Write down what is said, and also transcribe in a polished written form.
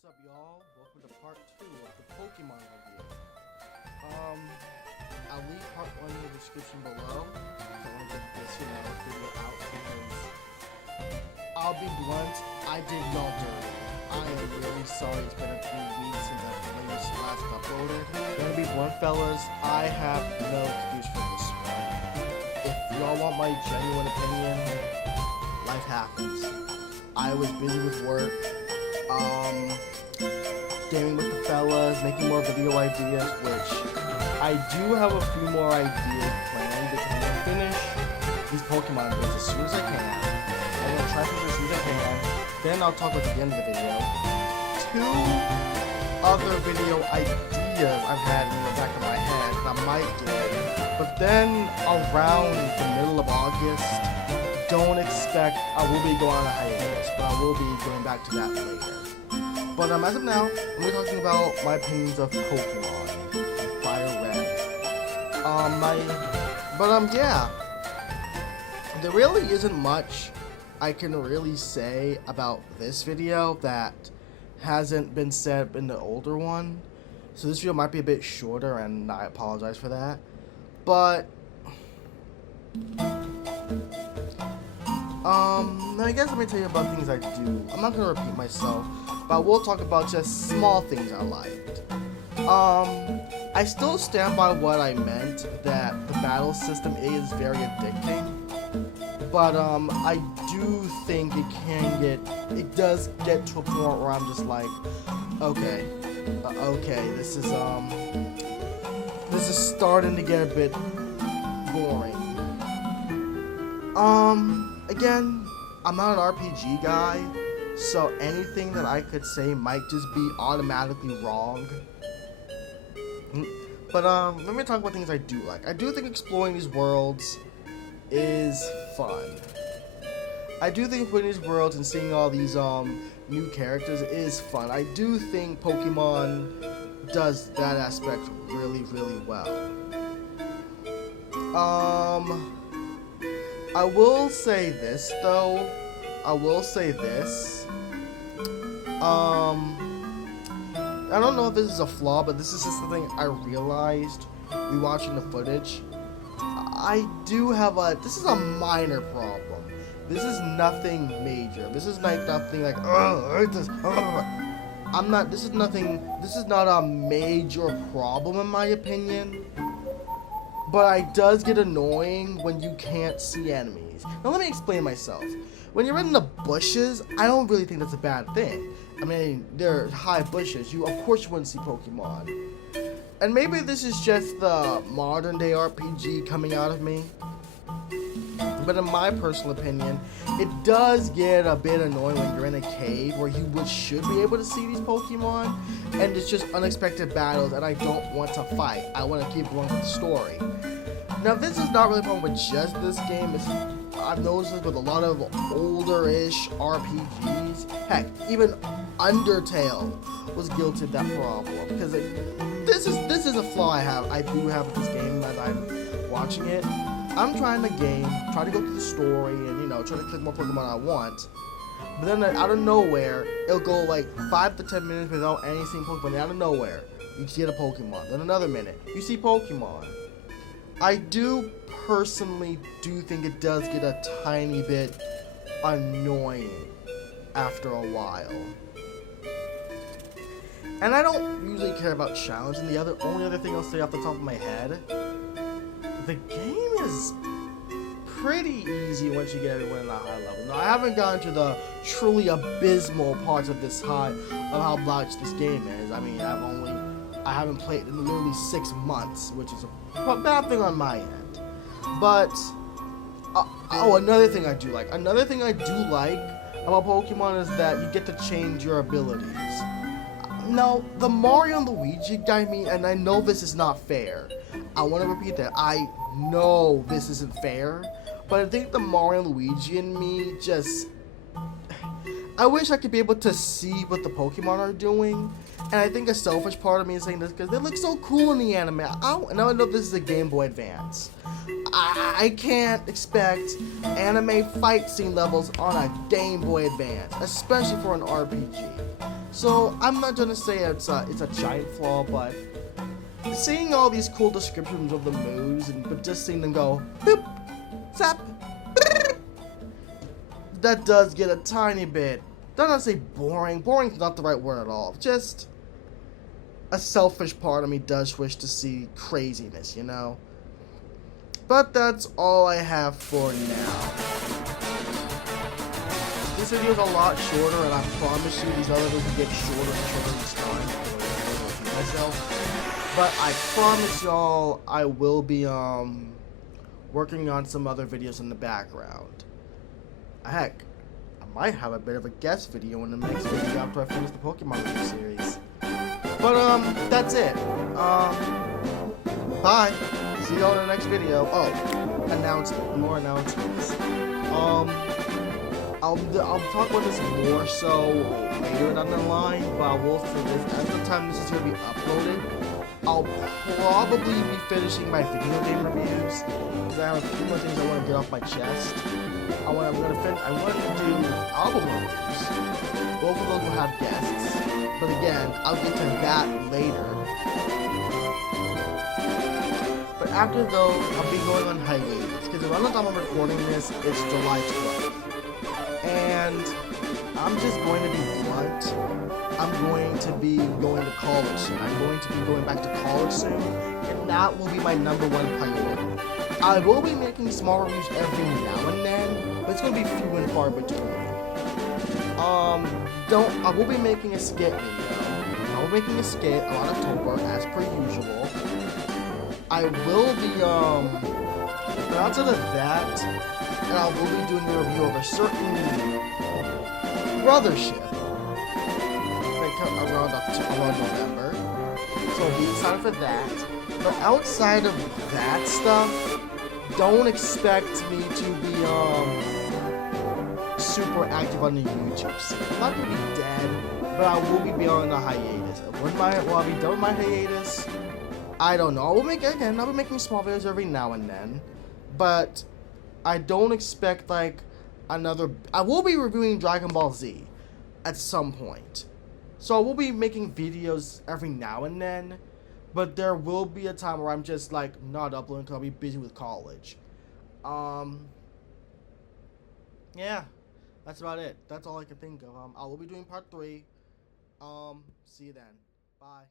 What's up, y'all? Welcome to part 2 of the Pokemon review. I'll leave part 1 in the description below. So I want to get this, video out because I'll be blunt, I did not do it. I am really sorry it's been a few weeks since I've last uploaded. Gonna be blunt, fellas, I have no excuse for this one. If y'all want my genuine opinion, life happens. I was busy with work. Gaming with the fellas, making more video ideas, which I do have a few more ideas planned because I'm gonna finish these Pokemon videos as soon as I can. I'm gonna try to finish as soon as I can. Then I'll talk about the end of the video. 2 other video ideas I've had in the back of my head that I might do, but then around the middle of August, don't expect I will be going on a hiatus, but I will be going back to that later. But as of now, we're talking about my opinions of Pokemon Fire Red. Yeah, there really isn't much I can really say about this video that hasn't been said in the older one. So this video might be a bit shorter, and I apologize for that. But I guess let me tell you about things I do. I'm not gonna repeat myself, but I will talk about just small things I liked. I still stand by what I meant, that the battle system is very addicting. But I do think it does get to a point where I'm just like, okay, this is starting to get a bit boring. Again, I'm not an RPG guy, so anything that I could say might just be automatically wrong. But let me talk about things I do like. I do think exploring these worlds is fun. I do think exploring these worlds and seeing all these new characters is fun. I do think Pokemon does that aspect really, really well. I will say this though. I don't know if this is a flaw, but this is just something I realized rewatching the footage. I do have this is a minor problem. This is nothing major. This is like nothing like, this is not a major problem in my opinion. But it does get annoying when you can't see enemies. Now let me explain myself. When you're in the bushes, I don't really think that's a bad thing. I mean, they're high bushes. Of course you wouldn't see Pokemon. And maybe this is just the modern day RPG coming out of me. But in my personal opinion, it does get a bit annoying when you're in a cave where you should be able to see these Pokemon, and it's just unexpected battles, and I don't want to fight. I want to keep going with the story. Now, this is not really a problem with just this game. I've noticed this with a lot of older-ish RPGs. Heck, even Undertale was guilty of that problem, because this is a flaw I do have with this game as I'm watching it. I'm trying to try to go through the story, and try to click more Pokemon I want. But then out of nowhere, it'll go like 5 to 10 minutes without any single Pokemon. Out of nowhere, you see a Pokemon. Then another minute, you see Pokemon. I do personally think it does get a tiny bit annoying after a while. And I don't usually care about challenge. And the only other thing I'll say off the top of my head, the game is pretty easy once you get everyone in a high level. Now, I haven't gotten to the truly abysmal parts of how large this game is. I mean, I haven't played in literally 6 months, which is a bad thing on my end. But another thing I do like about Pokemon is that you get to change your abilities. Now, the Mario and Luigi guy, and I know this is not fair. I want to repeat that. I know this isn't fair, but I think the Mario and Luigi in me I wish I could be able to see what the Pokemon are doing. And I think a selfish part of me is saying this because they look so cool in the anime. And I know this is a Game Boy Advance. I can't expect anime fight scene levels on a Game Boy Advance, especially for an RPG. So I'm not gonna say it's a giant flaw, but seeing all these cool descriptions of the moves but just seeing them go boop, zap, that does get a tiny bit. Don't I say boring? Boring's not the right word at all. Just a selfish part of me does wish to see craziness, you know? But that's all I have for now. This video is a lot shorter, and I promise you these other videos will get shorter and shorter each time. I will repeat myself. But I promise y'all I will be working on some other videos in the background. Heck, I might have a bit of a guest video in the next video after I finish the Pokemon review series. But that's it. Bye. See y'all in the next video. Oh, more announcements. I'll talk about this more so later down the line, but I will for this at the time this is gonna be uploaded. I'll probably be finishing my video game reviews because I have a few more things I want to get off my chest. I want to do album reviews. Both of those will have guests, but again, I'll get to that later. But after those, I'll be going on hiatus because around the time I'm recording this, it's July 12th. And I'm just going to be blunt. I'm going to be going to college soon. I'm going to be going back to college soon, and that will be my #1 priority. I will be making small reviews every now and then, but it's going to be few and far between. I will be making a skit video. I will be making a skit on October, as per usual. I will be, but outside of that, and I will be doing a review of a certain brothership around November. So be excited for that. But outside of that stuff, don't expect me to be super active on the YouTube scene. I'm not gonna be dead, but I will be beyond the hiatus. Will I be done with my hiatus? I don't know. I'll be making small videos every now and then, but I don't expect like another. I will be reviewing Dragon Ball Z at some point, so I will be making videos every now and then, but there will be a time where I'm just like not uploading because I'll be busy with college. Yeah, that's about it. That's all I can think of. I will be doing part 3. See you then. Bye.